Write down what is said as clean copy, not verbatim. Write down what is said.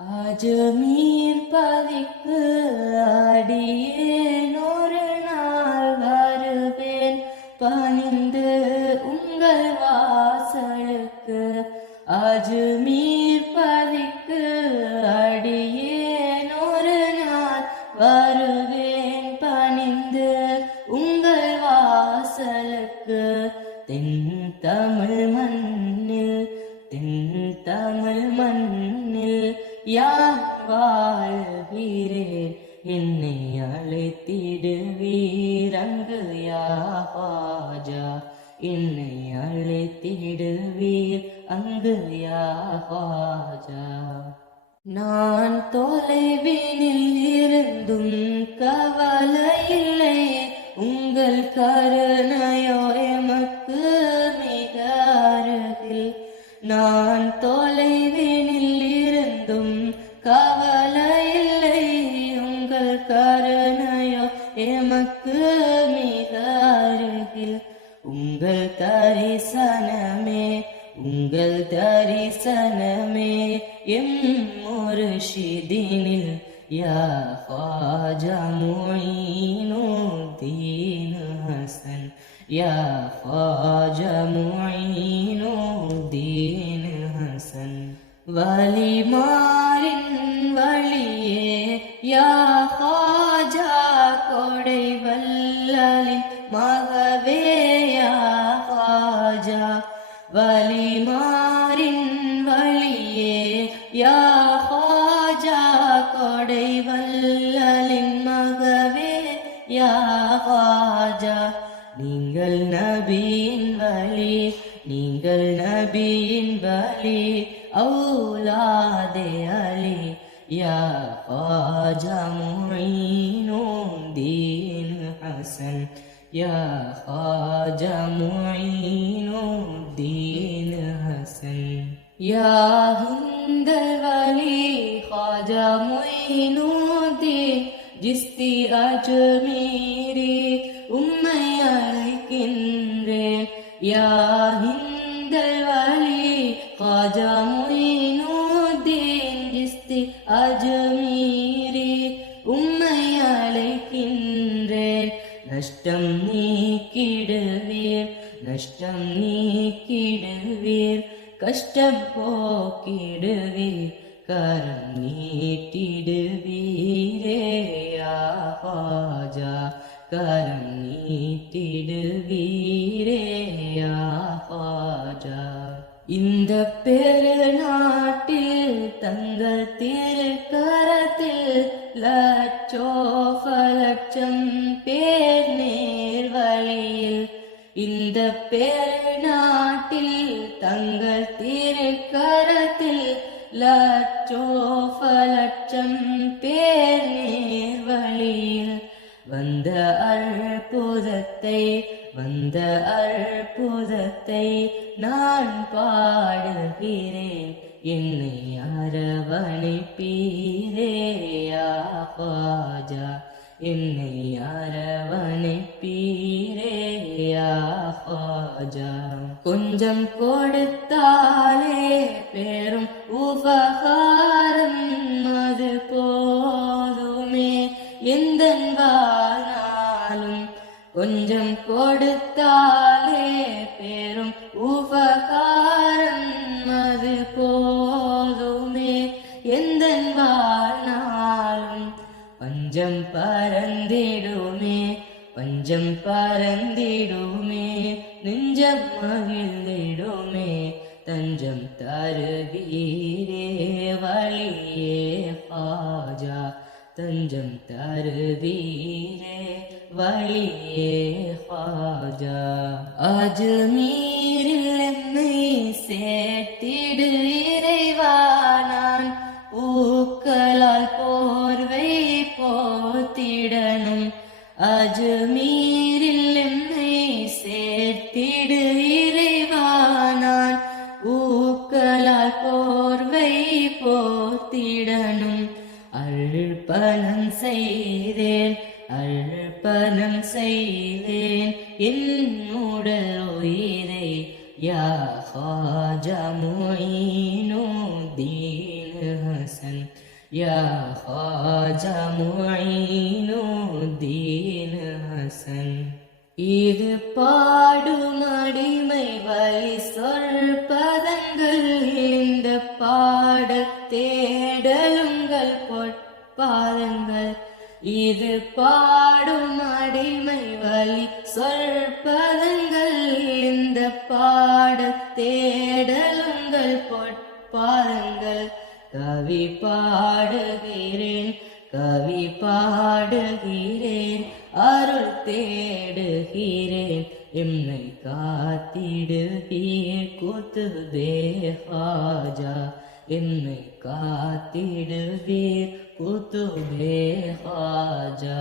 அஜமீர் பதிக்கு அடியேன் ஒரு நாள் வருவேன் பணிந்து உங்கள் வாசலுக்கு. அஜமீர் பதிக்கு அடியேன் ஒரு நாள் வருவேன் பணிந்து உங்கள் வாசலுக்கு. தென் தமிழ் மண்ணில் யார் வாழ்கிறேன் என்னை அழைத்திடுவீர் அங்கு யா ஹாஜா. என்னை அழைத்திடுவீர் அங்கு யா ஹாஜா. நான் தொலைவினில் இருந்தும் கவலை இல்லை, உங்கள் கருணையோ எமக்கு மிக அருகில். நான் தொலைவினில் இருந்தும் கவலை இல்லை, உங்கள் கருணையோ எமக்கு மிக அருகில். உங்கள் தரிசனமே எம் முர்ஷிதினில் யா ஹாஜா முஈனுத்தீன் ஹசன். யா ஹாஜா முஈனுத்தீன் ஹசன். வலிமாரின் வழியே யா ஹாஜா கொடை வல்லலின் மகவே யா ஹாஜா. வலிமாரின் வழியே யா ஹாஜா கொடை வல்லலின் மகவே யா ஹாஜா. நீங்கள் நபியின் வழி அவுலாதே அலி யா ஹாஜா முஈனுத்தீன் ஹசன். யா ஹாஜா முஈனுத்தீன் ஹசன். யா ஹிந்தல் வலி ஹாஜா முஈனுத்தீன் ஜிஸ்தி அஜ்மீரி உம்மை அழைக்கின்றேன். யா ஹிந்தல் வலி ஹாஜா முஈனுத்தீன் ஜிஸ்தி அஜ்மீரி உம்மை அழைக்கின்றேன். நஷ்டம் நீக்கிடுவீர், கஷ்டம் போக்கிடுவீர், கரம் நீட்டிடுவீரே யா ஹாஜா. கரம் நீட்டிடுவீரே யா ஹாஜா. இந்த பெருநாட்டில் தங்கள் திருக்கரத்தில் லட்சம் பேர் நேர் வழியில். இந்த பெருநாட்டில் தங்கள் திருக்கரத்தில் லட்சம் பேர் நேர் வழியில். வந்த அற்புதத்தை நான் பாடுகிறேன், என்னை அரவணைப்பீரே யா ஹாஜா. என்னை அரவணைப்பீரே யா ஹாஜா. கொஞ்சம் கொடுத்தாலே பெரும் உபகாரம், அது போதுமே எந்தன் வாழ்நாளும். கொஞ்சம் கொடுத்தாலே பெரும் உபகாரம், அது போதுமே எந்தன் வாழ்நாளும். பஞ்சம் பறந்திடுமே நெஞ்சம் மகிழ்ந்திடுமே, தஞ்சம் தருவீரே வழியே ஹாஜா. தஞ்சம் தருவீரே வழியே ஹாஜா. அஜ்மீரில் என்னை சேர்த்திடு இறைவா, நான் பூக்களால் போர்வை போத்திடணும். அஜ்மீரில் என்னை சேர்த்திடு இறைவா, நான் பூக்களால் போர்வை போத்திடணும். அர்ப்பணம் செய்தேன் என்னுடல் உயிரை யா ஹாஜா முஈனுத்தீன் ஹசன் யா ஹாஜா முஈனுத்தீன் ஹசன். இது பாடும் அடிமை வழி சொற்பதங்கள், இந்த பாடல் தேடலுங்கள் பொற்பாதங்கள். இது பாடும் அடிமை வழி சொற்பதங்கள், இந்த பாடல் தேடலுங்கள் பொற்பாதங்கள். கவி பாடுகிறேன் கவி பாடுகிறேன், அருள் தேடுகிறேன், எம்மை காத்திடுவீர் குத்துபே ஹாஜா, எம்மை காத்திடுவீர் குத்துபே ஹாஜா.